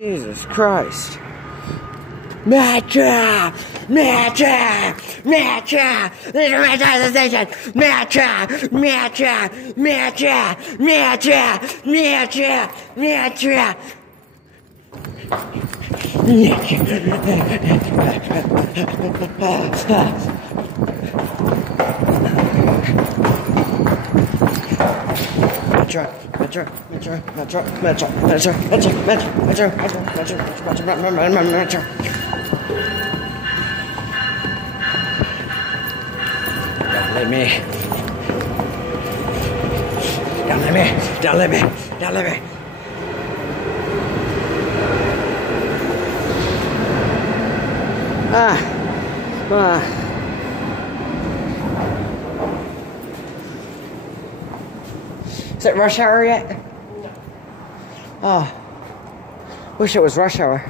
Jesus Christ. Metra! Metra! Metra! Metra station! Metra! Metra! Metra! Metra! Metra! Metra! Metro, Metro, Metro, Metro, Metro, Metro, Metro, Metro, Metro. Don't let me. Don't let me. Don't let me. Don't let me. Is it rush hour yet? No. Oh. Wish it was rush hour.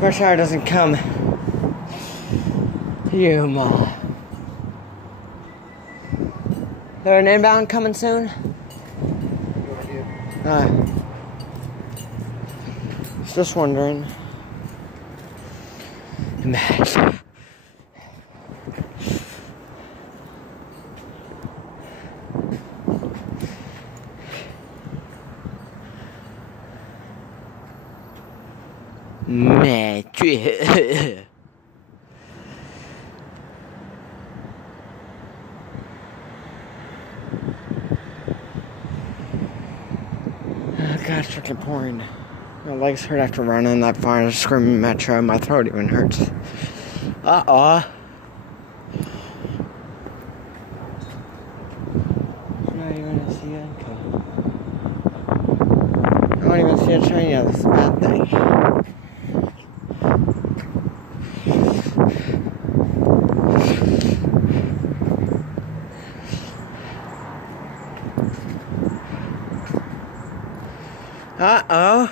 Rush hour doesn't come. You ma. There an inbound coming soon? No idea. Just wondering. Metra. Oh God, it's freaking pouring. My legs hurt after running that far and screaming Metro. My throat even hurts. Uh-oh. Not even see it. I don't even see a train yet. This is a bad thing. Uh-oh.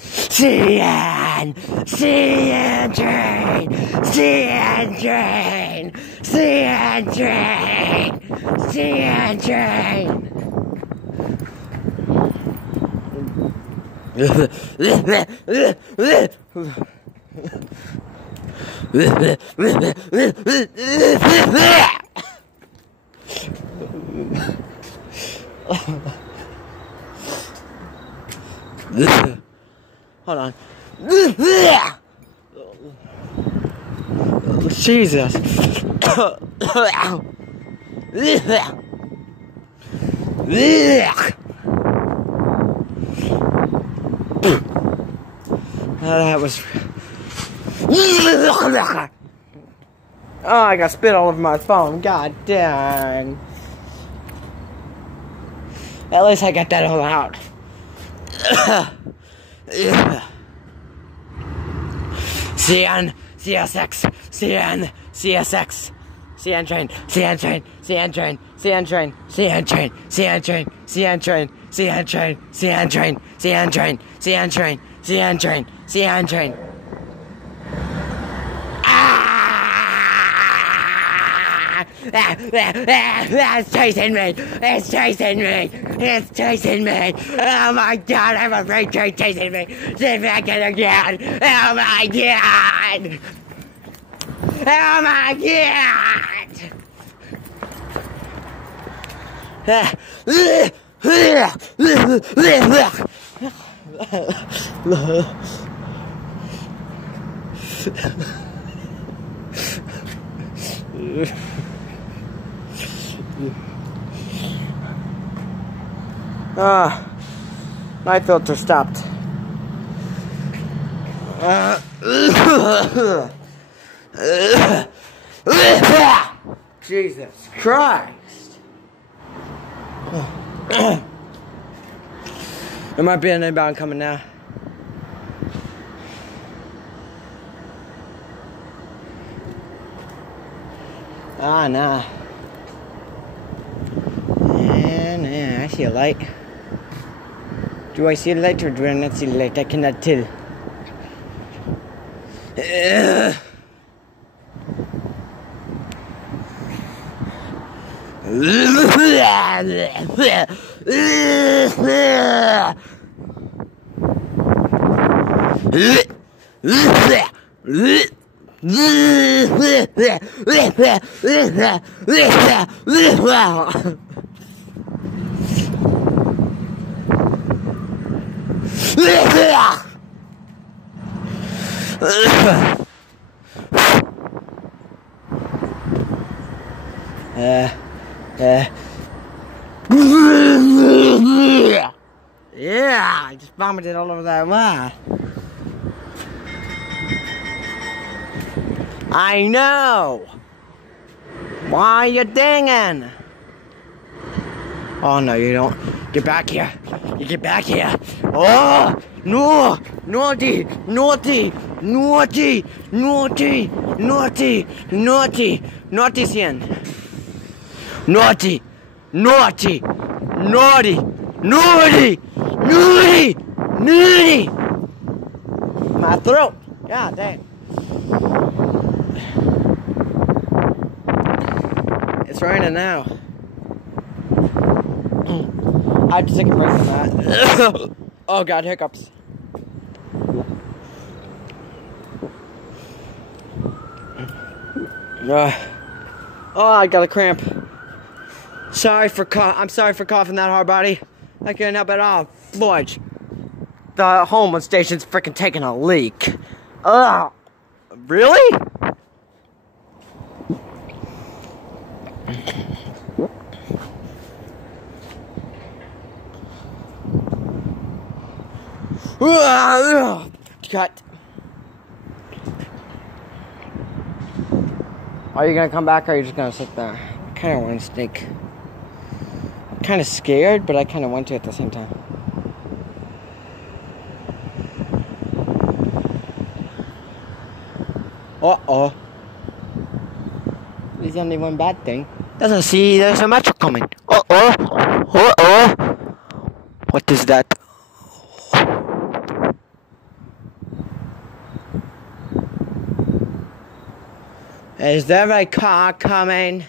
CN train! CN train! CN train! CN train! Hold on. Jesus. That was. Oh, I got spit all over my phone. God dang. At least I got that all out. CN, CSX, CN, CSX, CN train, CN train, CN train, CN train, CN train, CN train, CN train, CN train, CN train, CN train, CN train, CN train, CN train. It's chasing me! It's chasing me! It's chasing me! Oh my God! I'm afraid train chasing me! Sit back in again! Oh my God! Oh my God! My filter stopped. Jesus Christ. There might be an inbound coming now. Ah, nah. Nah, I see a light. Do I see a light or do I not see a light? I cannot tell. Yeah, I just vomited all over that mat. I know. Why are you dinging? Oh no, you don't. Get back here. You get back here. Oh no! Naughty! Naughty! Naughty! Naughty! Naughty! Naughty! Naughty, Cian. Naughty! Naughty! Naughty! Naughty! Naughty! Naughty! My throat! God dang. It's raining now. I have to take a break from that. Oh god, hiccups. Oh, I got a cramp. I'm sorry for coughing that hard, buddy. I couldn't help it at all. Fudge. The Homewood station's freaking taking a leak. Ugh. Really? Cut. Are you gonna come back or are you just gonna sit there? I kinda want to sneak. I'm kinda scared, but I kinda want to at the same time. Uh-oh. There's only one bad thing. Doesn't see there's a Metr coming. Uh-oh. Uh-oh. What is that? Is there a car coming?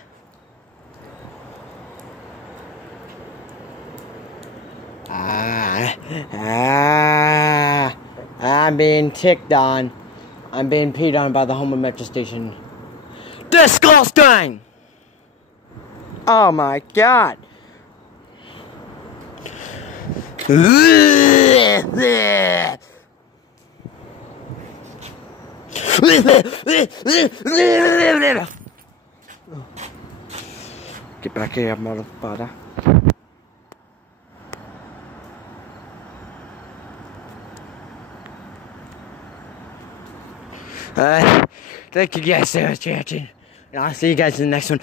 I'm being ticked on. I'm being peed on by the Homewood Metro station. Disgusting! Oh my god. Get back here, motherfucker. Thank you guys so much for watching. And I'll see you guys in the next one.